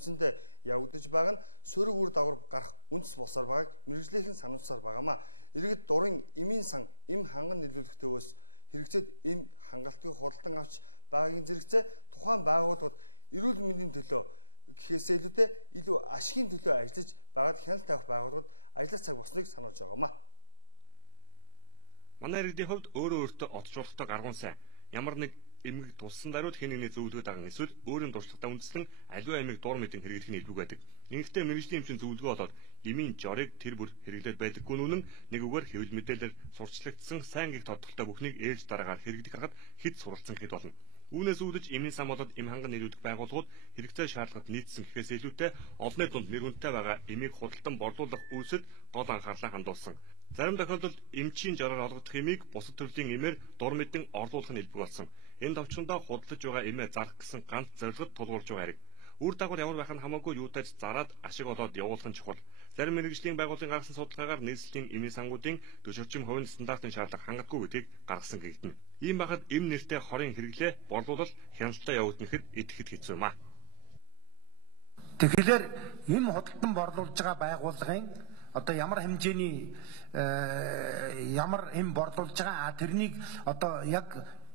үндсэндээ явагдаж байгаа нь сөрөг үр дагавар гарах үндэс босоор байгааг мэргэжлийн сануулсаар байгаамаа. Иргэд дурын эмийн сан, эм ханган нэрлүүлэх төвөөс хэрэгцээд эм хангалтгүй худалдан авч байгаагийн зэрэгцээ тухайн байгууллагууд эрүүл мэндийн төлөө гэхээс илүүтэй илүү ашигын төлөө ажиллаж байгаад хяналт авах байгууллагууд ажлын цаг болсныг сануулж байгаамаа. Манай иргэдийн хувьд өөрөө өөртөө отжуулахтай гаргуун сайн. Ямар нэг эмгэг тулсан даруйд хэн нэгний зөвлөгөөд байгаа эсвэл өөрийн дуршлагатаа үндэслэн аливаа эмийг дур мэдэн хэрэглэх нь илбэг байдаг. Ингэхдээ мэргэжлийн эмчийн зөвлөгөө болоод эмийн жорыг тэр бүр хэрэглээд байдаггүй нүнэн нэг үгээр хэвлэл мэдээлэлээр сурчлагдсан сайн гих тодорхойтой бүхнийг ээлж дараагаар хэрэглэх харахад хэд суралцсан хэд болно. Үүнээс үүдэж эмийн сан болоод эм ханган нийлүүлэх байгууллагууд хэрэгцээ шаардлагад нийцсэн гэхээс илүүтэй олонний дунд нэр хүндтэй байгаа эмийг худалдан борлуулах үйлсэд гол анхаарлаа хандуулсан. Зарим тохиолдолд эмчийн жороор олгодох эмийг бусад төрлийн эмээр дур мэдэн орлуулах нь илбэг болсон. Энэ товчондоо худалдаж байгаа эмээ зарах гэсэн ганц зорилгод тулгуурж байгаа хэрэг. Үр дагавар ямар байх нь хамаагүй юутайч зараад ашиг олоод явуулах нь чухал. Зарим мэргэжлийн байгууллагын гаргасан судалгаагаар нийслэлийн эмийн сангуудын төшөрчим хувийн стандартын шаардлага хангалтгүй гэдгийг гаргасан гэгдэнэ. Ийм байхад эм нэртэй хорийн хэрэглээ борлуулалт хяналтаа явагдахад идэхэд хэцүү юм аа. Тэгэхээр эм худалдан борлуулж байгаа байгууллагын одоо ямар хэмжээний ямар эм борлуулж байгаа тэрнийг одоо яг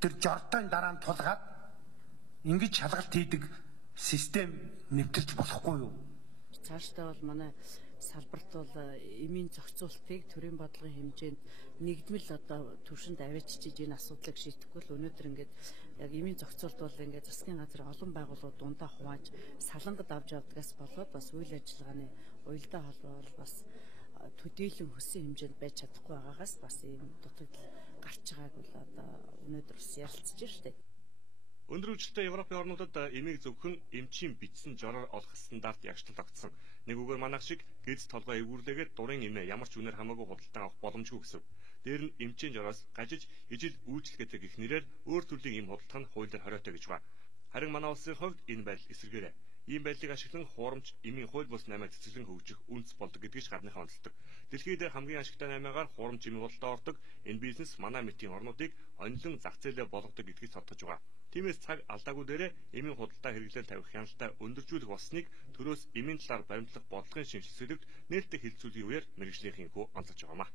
тэр жортой дараа нь тулгаад ингэж шалгалт хийдэг систем нэвтэрч болохгүй юу? Цаашдаа бол манай салбарт бол эмийн зохицуултыг төрийн бодлогын хэмжээнд нэгдмэл одоо түвшинд аваачиж энэ асуудлыг шийдэхгүй л өнөөдөр ингээд яг эмийн зохицуулт бол ингээд засгийн газрын олон байгууллагууд дундаа хувааж салангад авч явдгаас болоод бас үйл ажиллагааны уялдаа холбоо бол бас төдийлөн хөсөн хэмжээнд байж чадахгүй байгаагаас бас ийм дутагдал гарч байгааг бол одоо өнөөдөр бас ярилцж байна шүү дээ. Өндөр хөгжилтэй Европын орнуудад эмийг зөвхөн эмчийн бичсэн жороор олох стандарт ягшлагдсан. Нэг үгээр манайх шиг гэз толгой эвгүрлээгээд дурын эмээ ямар ч үнээр хамаагүй худалдан авах боломжгүй гэсэн. Дээр нь эмчийн жороос гажиж ижил үйлчлэгээтэй гэх нэрээр өөр төрлийн эм худалдах нь хуулиар хориотой гэж байна. Харин манай улсын хувьд энэ байдал эсэргээрээ. Ийм байдлыг ашиглан хуурамч эмийн хууль бус 8 цэцэрлэн хөгжих үндэс болдог гэдгийг гадныхаа онцлдог. Дэлхийд хамгийн ашигтай 8-аар хуурамч эмийн худалдаа ордог энэ бизнес манай мэтийн орнуудыг онилон зах зээлээ болгодог гэдгийг тодтогч байгаа. Тиймээс цаг алдаагүй дээрээ эмийн худалдаа хэрэглээл тавих хяналтаа өндөржүүлэх болсныг төрөөс эмийн талаар баримтлах бодлогын шинжилсэлэгт нээлттэй хэлэлцүүлгийн үеэр мэргэжлийнхэн хүү онцолж байгаамаа.